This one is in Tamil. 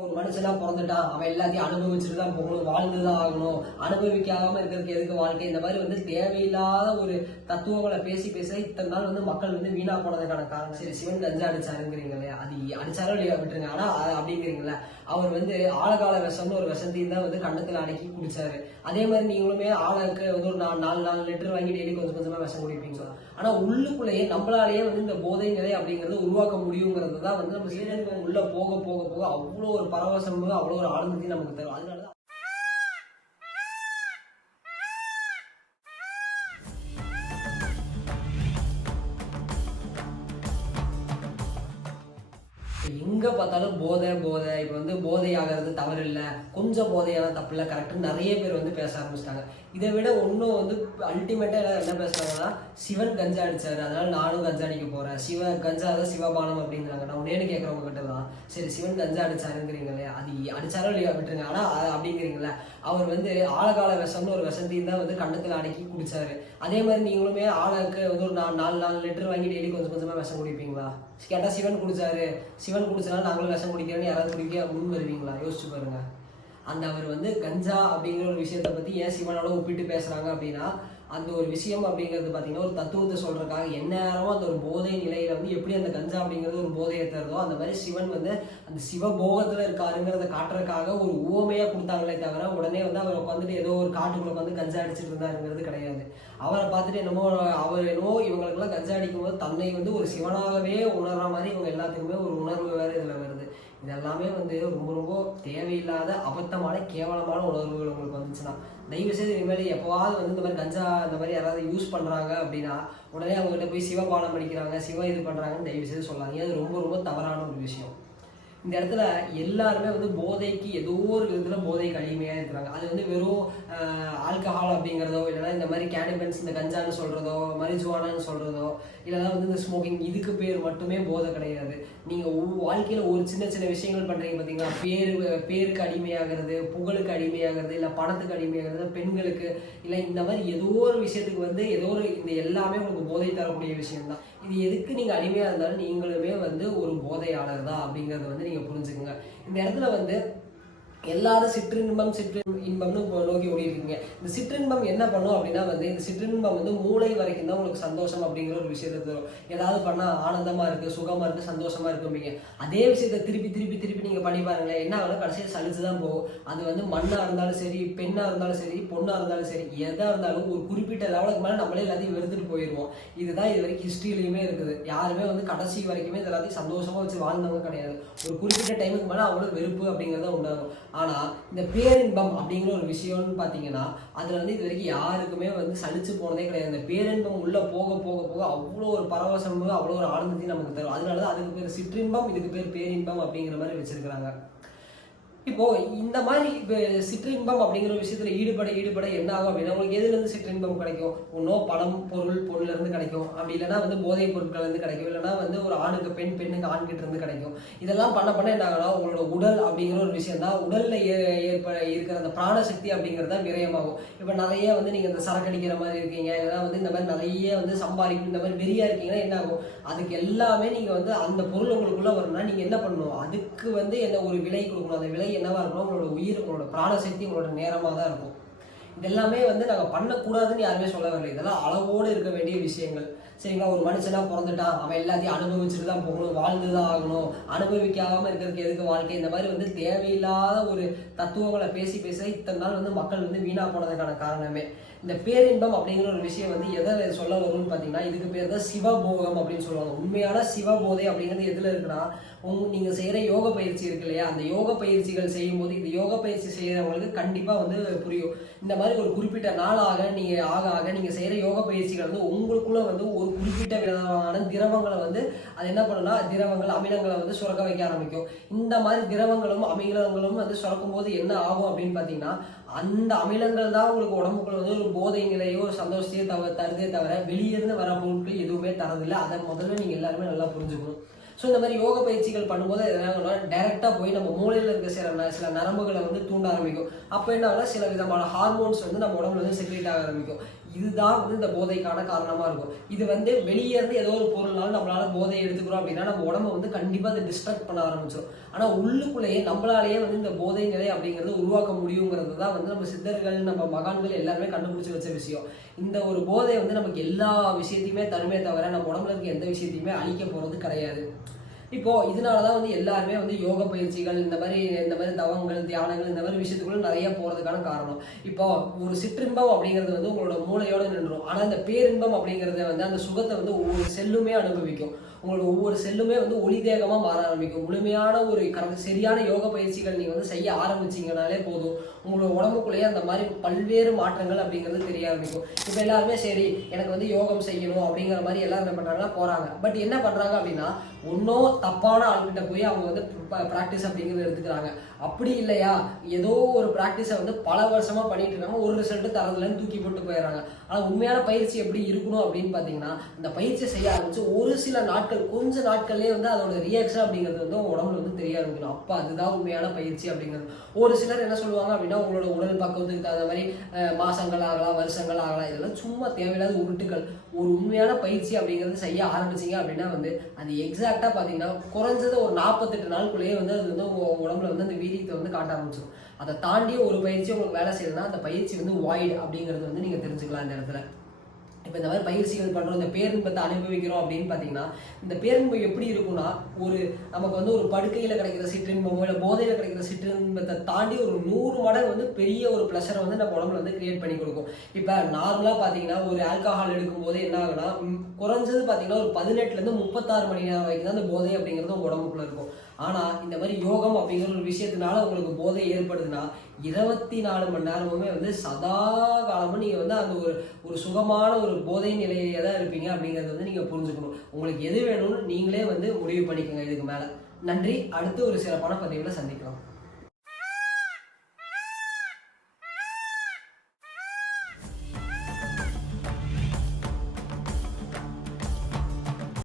ஒரு மனுஷனா பிறந்துட்டான், அவன் எல்லாத்தையும் அனுபவிச்சுட்டு தான் போகணும், வாழ்ந்துதான் ஆகணும், அனுபவிக்காம இருக்கிறதுக்கு எதுக்கு வாழ்க்கை, இந்த மாதிரி தேவையில்லாத ஒரு தத்துவங்களை பேசி பேச இத்தனை நாள் மக்கள் வீணா போனதுக்கான காரணம். சரி, சிவன் கஞ்சா அடிச்சாருங்கிறீங்களே, அது அடிச்சாரோ இல்லையா விட்டுருங்க. ஆனா அப்படிங்கிறீங்களா, அவர் ஆழகால விஷம்னு ஒரு விஷத்தையும் தான் கண்ணத்துல அடக்கி குடிச்சாரு. அதே மாதிரி நீங்களுமே ஆளுக்கு ஒரு 4 லிட்டர் வாங்கி டெய்லி கொஞ்சம் கொஞ்சமா விஷம் குடிப்பீங்க. ஆனா உள்ளுக்குள்ளேயே நம்மளாலேயே இந்த போதை நிலை அப்படிங்கறது உருவாக்க முடியுங்கிறது தான் நம்ம சீரழிவு உள்ள போக போக போக அவ்வளோ ஒரு பரவசம், அவ்வளோ ஒரு ஆனந்தத்தையும் நமக்கு தரும். அதனாலதான் எங்க பார்த்தாலும் போதை போதை. இப்ப போதை ஆகிறது தவறு இல்லை, கொஞ்சம் போதையான தப்பு இல்லை, கரெக்ட் நிறைய பேர் பேச ஆரம்பிச்சிட்டாங்க. இதை விட ஒன்றும் அல்டிமேட்டா என்ன பேசுறாங்கன்னா, சிவன் கஞ்சா அடிச்சாரு அதனால நானும் கஞ்சா அடிக்க போறேன், கஞ்சா தான் சிவபானம் அப்படிங்கிறாங்க. நான் உடனே கேட்கறவங்க கிட்ட தான், சரி சிவன் கஞ்சா அடிச்சாருங்கிறீங்களே, அது அடிச்சாரோ இல்லையா விட்டுருங்க. ஆனா அப்படிங்கிறீங்களா, அவர் ஆழகால விஷம்னு ஒரு விஷத்தையும் தான் கண்ணத்துல அடக்கி குடிச்சாரு. அதே மாதிரி நீங்களுமே ஆளுக்கு ஒரு 4 லிட்டர் வாங்கி டெய்லி கொஞ்சம் கொஞ்சமா விஷம் குடிப்பீங்களா? கேட்டா சிவன் குடிச்சாரு, சிவன் குடிச்சனால நாங்களும் விஷம் குடிக்கிறேன்னு யாராவது குடிக்க முன் வருவீங்களா? யோசிச்சு பாருங்க. அந்த அவர் கஞ்சா அப்படிங்கிற ஒரு விஷயத்தை பத்தி ஏன் சிவனோட ஒப்பிட்டு பேசுறாங்க அப்படின்னா, அந்த ஒரு விஷயம் அப்படிங்கிறது பார்த்தீங்கன்னா ஒரு தத்துவத்தை சொல்றதுக்காக எந்நேரமும் அந்த ஒரு போதை நிலையில எப்படி அந்த கஞ்சா அப்படிங்கிறது ஒரு போதையை தருதோ, அந்த மாதிரி சிவன் அந்த சிவபோகத்துல இருக்காருங்கிறத காட்டுறதுக்காக ஒரு உவமையா கொடுத்தாங்களே தவிர உடனே அவர் உட்காந்துட்டு ஏதோ ஒரு காட்டுக்குள்ள கஞ்சா அடிச்சுட்டு இருந்தாருங்கிறது கிடையாது. அவரை பார்த்துட்டு அவர் இவங்களுக்கெல்லாம் கஞ்சா அடிக்கும் போது தன்னை ஒரு சிவனாகவே உணர்ற மாதிரி இவங்க எல்லாத்துக்குமே ஒரு உணர்வு வேற இதுல வருது. இதெல்லாமே ரொம்ப ரொம்ப தேவையில்லாத அபத்தமான கேவலமான உணர்வுகள் உங்களுக்கு வந்துச்சுன்னா தயவு செய்து இனிமேல் எப்போவாவது இந்த மாதிரி கஞ்சா இந்த மாதிரி யாராவது யூஸ் பண்றாங்க அப்படின்னா உடனே அவங்ககிட்ட போய் சிவபானம் படிக்கிறாங்க, சிவ இது பண்றாங்கன்னு தயவு செய்து சொல்லாங்க. அது ரொம்ப ரொம்ப தவறான ஒரு விஷயம். இந்த இடத்துல எல்லாருமே போதைக்கு ஏதோ ஒரு விதத்துல போதைக்கு அடிமையா இருக்கிறாங்க. அது வெறும் ஆல்கஹால் அப்படிங்கிறதோ, இல்லைன்னா இந்த மாதிரி கேனிபன்ஸ் இந்த கஞ்சான்னு சொல்றதோ, மரிஜுவானான்னு சொல்றதோ, இல்லைன்னா இந்த ஸ்மோக்கிங், இதுக்கு பேர் மட்டுமே போதை கிடையாது. நீங்க வாழ்க்கையில ஒரு சின்ன சின்ன விஷயங்கள் பண்றீங்க பார்த்தீங்களா, பேருக்கு அடிமையாகிறது, புகழுக்கு அடிமையாகிறது, இல்லை பணத்துக்கு அடிமையாகிறது, பெண்களுக்கு இல்லை இந்த மாதிரி ஏதோ ஒரு விஷயத்துக்கு ஏதோ ஒரு இந்த எல்லாமே உங்களுக்கு போதை தரக்கூடிய விஷயம் தான். இது எதுக்கு நீங்க அடிமையா இருந்தாலும் நீங்களுமே ஒரு போதையாளர் தான் அப்படிங்கறத நீங்க புரிஞ்சுக்கோங்க. இந்த இடத்துல எல்லாரும் சிற்றின்பம் இன்பம்னு நோக்கி ஓடி இருக்கீங்க. இந்த சிற்றின்பம் என்ன பண்ணும் அப்படின்னா இந்த சிற்றின்பம் மூளை வரைக்கும் தான் உங்களுக்கு சந்தோஷம் அப்படிங்கிற ஒரு விஷயத்தை தரும். ஏதாவது பண்ணா ஆனந்தமா இருக்கு, சுகமா இருக்கு, சந்தோஷமா இருக்கும்பீங்க. அதே விஷயத்த திருப்பி திருப்பி திருப்பி நீங்க பண்ணி பாருங்களேன், என்ன ஆகும், கடைசியில் சலிச்சுதான் போகும். அது மண்ணா இருந்தாலும் சரி, பெண்ணா இருந்தாலும் சரி, பொண்ணா இருந்தாலும் சரி, எதா இருந்தாலும் ஒரு குறிப்பிட்ட லெவலுக்கு மேல நம்மளே எல்லாத்தையும் வெறுத்துட்டு போயிடுவோம். இதுதான் இது வரைக்கும் ஹிஸ்டரியிலுமே இருக்குது. யாருமே கடைசி வரைக்குமே எல்லாத்தையும் சந்தோஷமா வச்சு வாழ்ந்தவங்க கிடையாது. ஒரு குறிப்பிட்ட டைமுக்கு மேல அவங்களுக்கு வெறுப்பு அப்படிங்கறத உண்டாகும். ஆனா இந்த பேரின்பம் அப்படிங்கிற ஒரு விஷயம்னு பாத்தீங்கன்னா அதுல இது வரைக்கும் யாருக்குமே சலிச்சு போனதே கிடையாது. இந்த பேரின்பம் உள்ள போக போக போக அவ்வளோ ஒரு பரவசம், அவ்வளோ ஒரு ஆனந்தத்தையும் நமக்கு தரும். அதனாலதான் அதுக்கு பேர் சிற்றின்பம், இதுக்கு பேர் பேரின்பம் அப்படிங்கிற மாதிரி வச்சிருக்கிறாங்க. இப்போ இந்த மாதிரி சிற்றின்பம் அப்படிங்கிற விஷயத்துல ஈடுபட என்ன ஆகும் அப்படின்னா, உங்களுக்கு எதுல இருந்து சிற்றின்பம் கிடைக்கும்? ஒன்னும் பணம், பொருள்ல இருந்து கிடைக்கும், அப்படி இல்லைன்னா போதைப் பொருட்கள் இருந்து கிடைக்கும், இல்லைன்னா ஒரு ஆணுக்கு பெண்ணுக்கு ஆண்கிட்ட இருந்து கிடைக்கும். இதெல்லாம் பண்ண என்ன ஆகும்னா உங்களோட உடல் அப்படிங்கிற ஒரு விஷயம் தான், உடல்ல இருக்கிற அந்த பிராணசக்தி அப்படிங்கிறது தான் விரயமாகும். இப்ப நிறைய நீங்க இந்த சரக்கு அடிக்கிற மாதிரி இருக்கீங்க, இல்லைன்னா இந்த மாதிரி நிறைய சம்பாதிக்கணும், இந்த மாதிரி வெறியா இருக்கீங்கன்னா என்ன ஆகும், அதுக்கு எல்லாமே நீங்க அந்த பொருள் உங்களுக்குள்ள வரணும்னா நீங்க என்ன பண்ணணும், அதுக்கு என்ன ஒரு விலை கொடுக்கணும். அந்த விலை என்னவா இருக்கணும், உங்களோட உயிர், உங்களோட பிராணசக்தி, உங்களோட நேரமா தான் இருக்கும். இதெல்லாமே நாங்க பண்ணக்கூடாதுன்னு யாருமே சொல்ல வரல. இதெல்லாம் அளவோடு இருக்க வேண்டிய விஷயங்கள். சரிங்களா, ஒரு மனுஷனா பிறந்துட்டான், அவன் எல்லாத்தையும் அனுபவிச்சுட்டு தான் போகணும், வாழ்ந்துதான் ஆகணும், அனுபவிக்காம இருக்கிறதுக்கு எதுக்கு வாழ்க்கை, இந்த மாதிரி தேவையில்லாத ஒரு தத்துவங்களை பேசி பேச இத்தனை நாள் மக்கள் வீணா போனதுக்கான காரணமே இந்த பேரின்பம் அப்படிங்கிற ஒரு விஷயம் எதை சொல்ல வரும்னு பாத்தீங்கன்னா, இதுக்கு பேர் தான் சிவபோகம் அப்படின்னு சொல்லுவாங்க. உண்மையான சிவபோதை அப்படிங்கிறது எதுல இருக்குன்னா, நீங்க செய்யற யோக பயிற்சி இருக்கு இல்லையா, அந்த யோக பயிற்சிகள் செய்யும் போது இந்த யோக பயிற்சி செய்யறவங்களுக்கு கண்டிப்பா புரியும். இந்த மாதிரி ஒரு குறிப்பிட்ட நாள் நீங்க ஆக நீங்க செய்யற யோக பயிற்சிகள் உங்களுக்குள்ள ஒரு குறிப்பிட்ட விதமான திரவங்களை அது என்ன பண்ணுன்னா, திரவங்கள் அமிலங்களை சுரக்க வைக்க ஆரம்பிக்கும். இந்த மாதிரி திரவங்களும் அமிலங்களும் சுரக்கும் போது என்ன ஆகும் அப்படின்னு பாத்தீங்கன்னா, அந்த அமிலங்கள் தான் உங்களுக்கு உடம்புக்குள்ள ஒரு போதை நிலையோ ஒரு சந்தோஷத்தையோ தருதே தவிர வெளியிருந்து வர பொருட்கள் எதுவுமே தரதில்லை. அதை முதல்ல நீங்க எல்லாருமே நல்லா புரிஞ்சுக்கணும். ஸோ இந்த மாதிரி யோக பயிற்சிகள் பண்ணும்போது என்ன டைரக்டா போய் நம்ம மூளையில இருக்க சில நரம்புகளை தூண்ட ஆரம்பிக்கும். அப்போ என்ன ஆகுனா சில விதமான ஹார்மோன்ஸ் நம்ம உடம்புல செக்ரேட் ஆக ஆரம்பிக்கும். இதுதான் வந்து இந்த போதைக்கான காரணமா இருக்கும். இது வந்து வெளியே இருந்து ஏதோ ஒரு பொருள்னால நம்மளால போதை எடுத்துக்கிறோம் அப்படின்னா நம்ம உடம்ப வந்து கண்டிப்பா அதை டிஸ்ட்ராக்ட் பண்ண ஆரம்பிச்சிடும். ஆனா உள்ளுக்குள்ளேயே நம்மளாலேயே வந்து இந்த போதை நிலை அப்படிங்கிறது உருவாக்க முடியுங்கிறது தான் வந்து நம்ம சித்தர்கள், நம்ம மகான்கள் எல்லாருமே கண்டுபிடிச்சு வச்ச விஷயம். இந்த ஒரு போதை வந்து நமக்கு எல்லா விஷயத்தையுமே தருமே தவிர நம்ம உடம்புல இருக்க எந்த விஷயத்தையுமே அழிக்க போறது கிடையாது. இப்போ இதனாலதான் வந்து எல்லாருமே வந்து யோக பயிற்சிகள், இந்த மாதிரி தவங்கள், தியானங்கள், இந்த மாதிரி விஷயத்துக்குள்ள நிறைய போறதுக்கான காரணம். இப்போ ஒரு சிற்றின்பம் அப்படிங்கிறது வந்து உங்களோட மூளையோட நின்றுடும். ஆனா இந்த பேரின்பம் அப்படிங்கறத வந்து அந்த சுகத்தை வந்து ஒவ்வொரு செல்லுமே அனுபவிக்கும். உங்களோட ஒவ்வொரு செல்லுமே வந்து ஒளி தேகமா மாற ஆரம்பிக்கும். முழுமையான ஒரு சரியான யோக பயிற்சிகள் நீங்க வந்து செய்ய ஆரம்பிச்சீங்கனாலே போதும், உங்களோட உடம்புக்குள்ளேயே அந்த மாதிரி பல்வேறு மாற்றங்கள் அப்படிங்கிறது தெரிய ஆரம்பிக்கும். இப்ப எல்லாருமே சரி எனக்கு வந்து யோகம் செய்யணும் அப்படிங்கிற மாதிரி எல்லாரும் என்ன பண்றாங்கன்னா போறாங்க. பட் என்ன பண்றாங்க அப்படின்னா ஒன்னும் தப்பான ஆள்கிட்ட போய் அவங்க வந்து பிராக்டிஸ் அப்படிங்கிறது எடுத்துக்கிறாங்க. அப்படி இல்லையா ஏதோ ஒரு பிராக்டிஸை வந்து பல வருஷமா பண்ணிட்டு இருக்காங்க, ஒரு ரிசல்ட் தரதுலன்னு தூக்கி போட்டு போயிடுறாங்க. ஆனா உண்மையான பயிற்சி எப்படி இருக்கணும் அப்படின்னு பாத்தீங்கன்னா இந்த பயிற்சி செய்ய ஆரம்பிச்சு ஒரு சில நாட்கள், கொஞ்ச நாட்கள்லயே வந்து அதோட ரியாக்ஷன் அப்படிங்கிறது வந்து உங்க உடம்புல வந்து தெரிய ஆரம்பிக்கணும். அப்ப அதுதான் உண்மையான பயிற்சி அப்படிங்கிறது. ஒரு சிலர் என்ன சொல்லுவாங்க அப்படின்னா உங்களோட உடல் பக்குவத்துக்கு தகுந்த மாதிரி மாசங்கள் ஆகலாம், வருஷங்கள் ஆகலாம், இதெல்லாம் சும்மா தேவையில்லாத உருட்டுகள். ஒரு உண்மையான பயிற்சி அப்படிங்கிறது செய்ய ஆரம்பிச்சீங்க அப்படின்னா வந்து அது எக்ஸாக்டா பாத்தீங்கன்னா குறைஞ்சது ஒரு 48 நாளுக்குள்ளேயே வந்து அது வந்து உங்க உடம்புல வந்து அந்த வீரியத்தை வந்து காட்ட ஆரம்பிச்சிடும். அதை தாண்டி ஒரு பயிற்சி உங்களுக்கு வேலை செய்யுதுன்னா அந்த பயிற்சி வந்து வாய்டு அப்படிங்கிறது வந்து நீங்க தெரிஞ்சுக்கலாம் இந்த இடத்துல. இப்போ இந்த மாதிரி பயிற்சிகள் பண்றோம், இந்த பேரின்பத்தை அனுபவிக்கிறோம் அப்படின்னு பாத்தீங்கன்னா இந்த பேரின்பம் எப்படி இருக்கும்னா ஒரு நமக்கு வந்து ஒரு படுக்கையில கிடைக்கிற சிற்றின்பமோ இல்லை போதையில கிடைக்கிற சிற்றின்பத்தை தாண்டி ஒரு 100 மடங்கு வந்து பெரிய ஒரு ப்ளஷரை வந்து நம்ம உடம்புல வந்து கிரியேட் பண்ணி கொடுக்கும். இப்போ நார்மலா பாத்தீங்கன்னா ஒரு ஆல்கஹால் எடுக்கும் போது என்ன ஆகுனா குறைஞ்சது பாத்தீங்கன்னா ஒரு 18 இருந்து 36 மணி நேரம் வரைக்கும் தான் அந்த போதை அப்படிங்கிறது உங்க உடம்புக்குள்ள இருக்கும். ஆனா இந்த மாதிரி யோகம் அப்படிங்கிற ஒரு விஷயத்தினால உங்களுக்கு போதை ஏற்படுதுன்னா 24 மணி நேரமுமே வந்து சதா காலமும் நீங்க வந்து அந்த ஒரு சுகமான ஒரு போதை நிலையிலேயே தான் இருப்பீங்க அப்படிங்கறத வந்து நீங்க புரிஞ்சுக்கணும். உங்களுக்கு எது வேணும்னு நீங்களே வந்து முடிவு பண்ணிக்கோங்க இதுக்கு மேல. நன்றி. அடுத்து ஒரு சிறப்பான பதிவுல சந்திக்கலாம்.